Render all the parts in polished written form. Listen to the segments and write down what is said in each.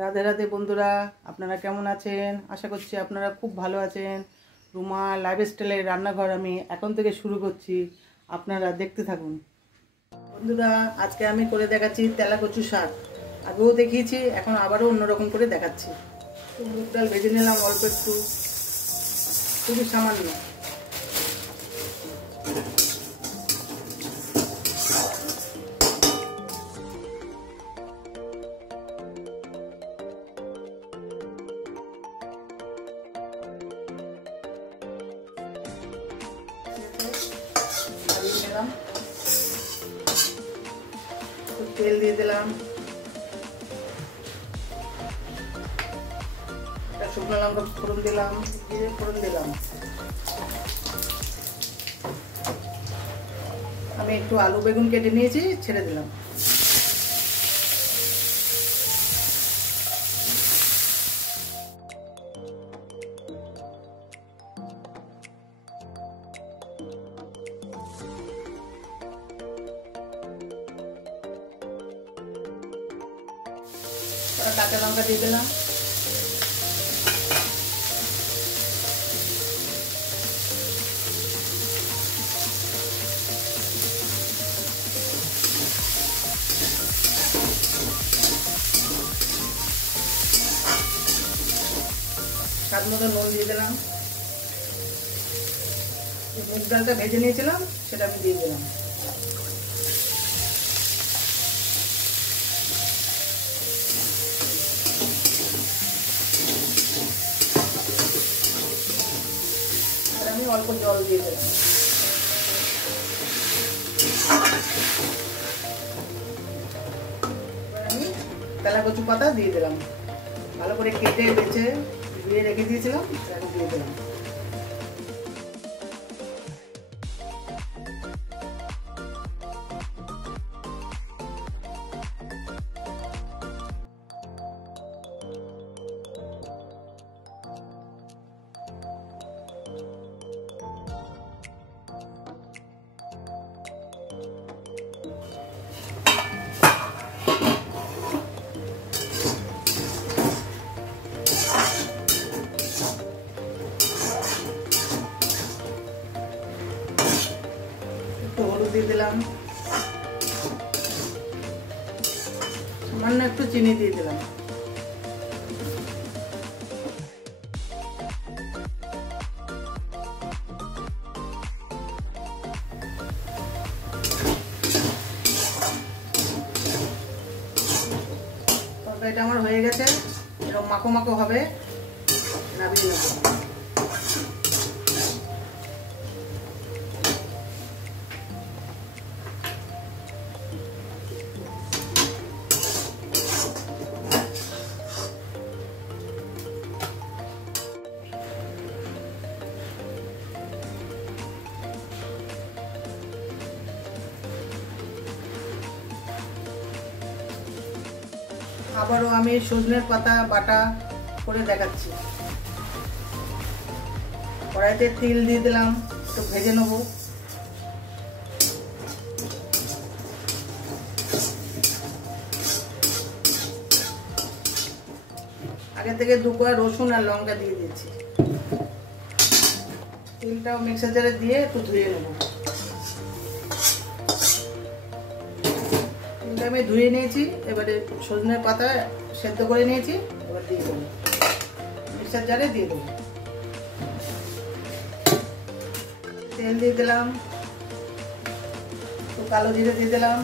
রাধে রাধে বন্ধুরা, আপনারা কেমন আছেন? আশা করছি আপনারা খুব ভালো আছেন। রুমা লাইফস্টাইলের রান্নাঘর আমি এখন থেকে শুরু করছি, আপনারা দেখতে থাকুন। বন্ধুরা, আজকে আমি করে দেখাচ্ছি তেলা কচু শাক। আগেও দেখিয়েছি, এখন আবারও অন্যরকম করে দেখাচ্ছি। তো মুগ ডাল ভেজে নিলাম অল্প একটু, খুবই সামান্য। তেল দিয়ে দিলাম, শুকনো লঙ্কা ফোড়ন দিলাম, জিরে ফোড়ন দিলাম। আমি একটু আলু বেগুন কেটে নিয়েছি, ছেড়ে দিলাম। কাঁচা লঙ্কা দিয়ে দিলাম, স্বাদ মতো নুন দিয়ে দিলাম। মুগ ডালটা ভেজে নিয়েছিলাম, সেটা আমি দিয়ে দিলাম। আমি অল্প জল দিয়ে দিলাম। এবার আমি তেলা কচু পাতা দিয়ে দিলাম, ভালো করে কেটে বেছে ধুয়ে রেখে দিয়েছিলাম, সেটা দিয়ে দিলাম। হলুদ দিয়ে দিলাম, সামান্য একটু চিনি দিয়ে দিলাম। তরকারিটা আমার হয়ে গেছে, এরকম মাখো মাখো হবে, নামিয়ে নেব। আবারও আমি সজনের পাতা বাটা করে দেখাচ্ছি। কড়াইতে তেল দিয়ে দিলাম, একটু ভেজে নেব। আগে থেকে 2 কোয়া রসুন আর লঙ্কা দিয়ে দিয়েছি। তেলটাও মিক্সার জারে দিয়ে একটু ধুয়ে নেব। আমি ধুয়ে নিয়েছি, এবারে সজনের পাতা সেদ্ধ করে নিয়েছি, এবার দিয়ে দেবো, মিক্সার জারে দিয়ে দেবো। তেল দিয়ে দিলাম, একটু কালো জিরে দিয়ে দিলাম,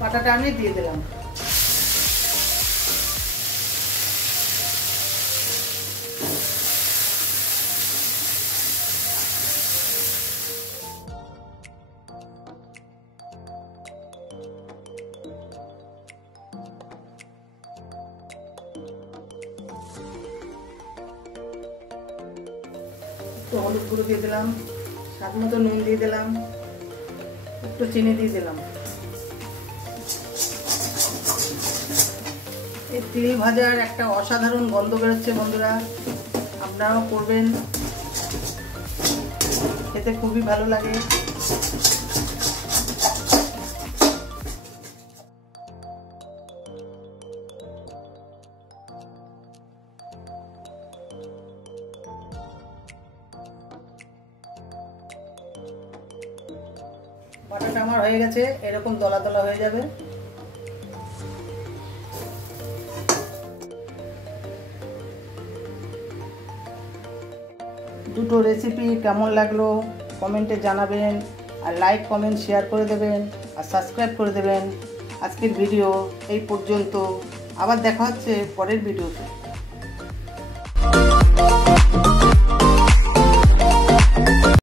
বাটাটা আমি দিয়ে দিলাম। একটু হলুদ গুঁড়ো দিয়ে দিলাম, স্বাদ মতো নুন দিয়ে দিলাম, একটু চিনি দিয়ে দিলাম। এই তিল ভাজার একটা অসাধারণ গন্ধ বেরোচ্ছে বন্ধুরা, আপনারাও করবেন, খেতে খুবই ভালো লাগে। বাটাটা আমার হয়ে গেছে, এরকম দলা দলা হয়ে যাবে। দুটো রেসিপি কেমন লাগলো কমেন্টে জানাবেন, আর লাইক কমেন্ট শেয়ার করে দেবেন, আর সাবস্ক্রাইব করে দেবেন। আজকের ভিডিও এই পর্যন্ত, আবার দেখা হচ্ছে পরের ভিডিওতে।